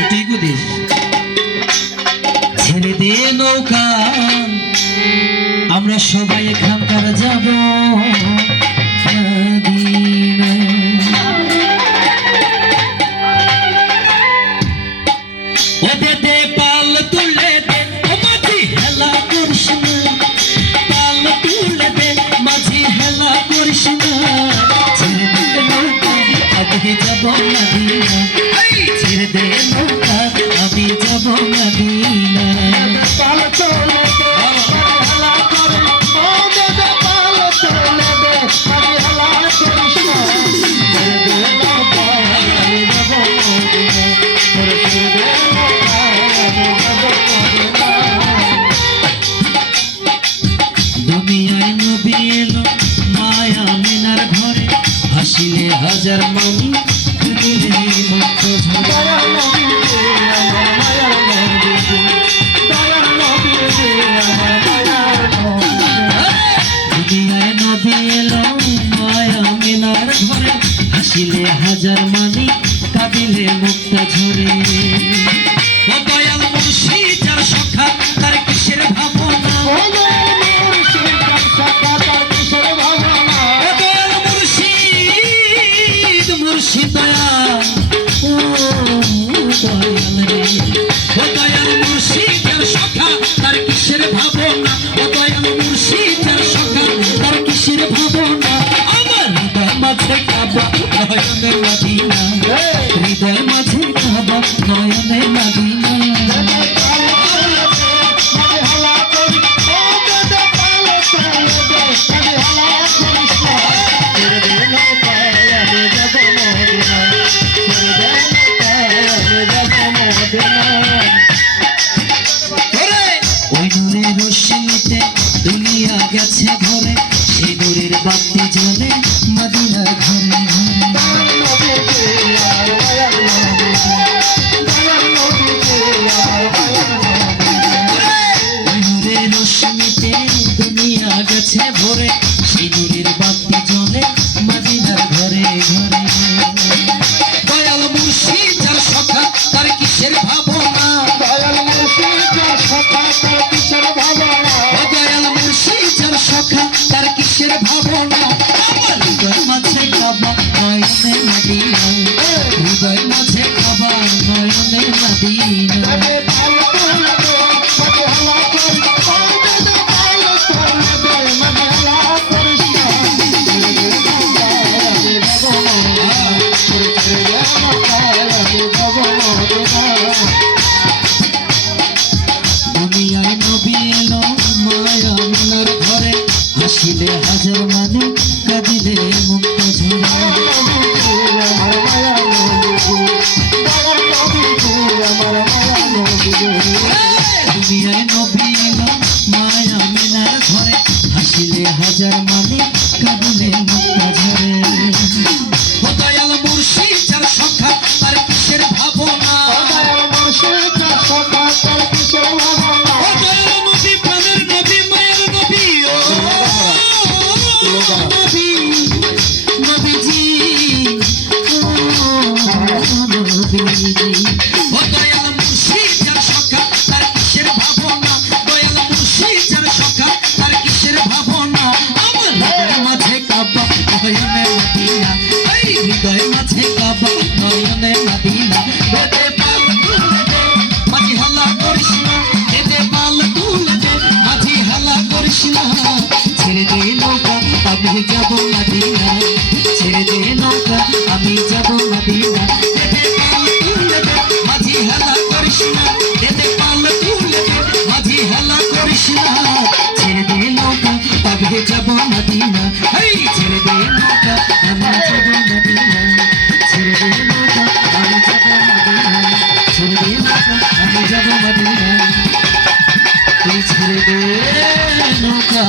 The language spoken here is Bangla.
এটাই দেশ ছেড়ে দে নৌকা আমরা সবাই এখানকার যাব মদিনা। ও দে দে পাল তুলে দে ও মাঝি হেলা করিস না, পাল তুলে দে মাঝি হেলা করিস না। ছেড়ে দে নৌকা আমি যাব মদিনা, ছেড়ে দে নৌকা আমি যাব মদিনা। পাল তুলে দে হেলা করে ও দে দে পাল তুলে দে মাঝি হেলা করিস না। ছেড়ে দে নৌকা আমি যাব মদিনা, ছেড়ে দে নৌকা আমি যাব মদিনা। দুনিয়ায় নবী এলো মায়া মিনার ঘরে, হাসিলে হাজার মানি দিলে মুক্ত ঝরা। দুনিয়ায় নবী এলো মায়া মিনার ঘরে, হাসিলে হাজার মানি কাঁদিলে মুক্ত ঝরে। ও দয়াল মুর্শিদ যার সখা তার কিসের ভাবনা, ও দয়াল মুর্শিদ দয়াল ও দয়াল রে, ও দয়াল মুর্শিদ যার সখা তার কিসের ভাবনা, ও দয়াল মুর্শিদ যার সখা তার কিসের ভাবনা। আমার হৃদয় মাঝে কাবা নয়নে মদিনা, হৃদয় মাঝে কাবা নয়নে মদিনা। ওই নূরের রোশনীতে দুনিয়া গেছে ভরে, সেই নূরের বাতি জ্বলে মদিনার ঘরে ওই নূরের রোশনীতে দুনিয়া গেছে ভরে, সেই নূরের বাতি জ্বলে মদিনার ঘরে ঘরে। দয়াল মুর্শিদ যার সখা তার কিসের ভাবনা, দয়াল মুর্শিদ যার সখা তার কিসের ভাবনা, ও দয়াল মুর্শিদ যার সখা তার কিসের ভাবনা। আমার হৃদয় মাঝে কাবা নয়নে মদিনা, হৃদয় মাঝে কাবা নয়নে মদিনা। দুনিয়ায় নবী এলো মায়া মিনার ঘরে, হাসিলে হাজার মানে কাঁদিলে মুক্ত ঝরা। দুনিয়ায় নবী এলো মায়া মিনার ঘরে, হাসিলে হাজার মানে কাঁদিলে মুক্ত ঝরে। ও দয়াল মুর্শিদ যার সখা তার কিসের ভাবনা, ও দয়াল মুর্শিদ যার সখা তার কিসের ভাবনা, ও দয়াল নবী প্রাণের নবী মায়ের নবী, ও নবী নবীজি ও নবীজি। ও দয়াল মুর্শিদ যার সখা তার কিসের ভাবনা, দয়াল মুর্শিদ যার সখা তার কিসের ভাবনা। আমার হৃদয় মাঝে কাবা নয়নে মদিনা, এই হৃদয় মাঝে কাবা নয়নে মদিনা। দে পাল তুলে দে মাঝি হাল্লা করিস না, দে পাল তুলে দে মাঝি হাল্লা করিস না। ছেড়ে দে নৌকা আমি যাব মদিনা, ছেড়ে দে নৌকা আমি যাব মদিনা। দে পাল তুলে দে মাঝি হাল্লা করিস না, দে পাল তুলে দে মাঝি হাল্লা করিস না। ছেড়ে দে নৌকা আমি যাব মদিনা, এই ছেড়ে দে নৌকা আমি যাব মদিনা, ছেড়ে দে নৌকা আমি যাব মদিনা, ছেড়ে দে নৌকা আমি যাব মদিনা, এই ছেড়ে দে নৌকা।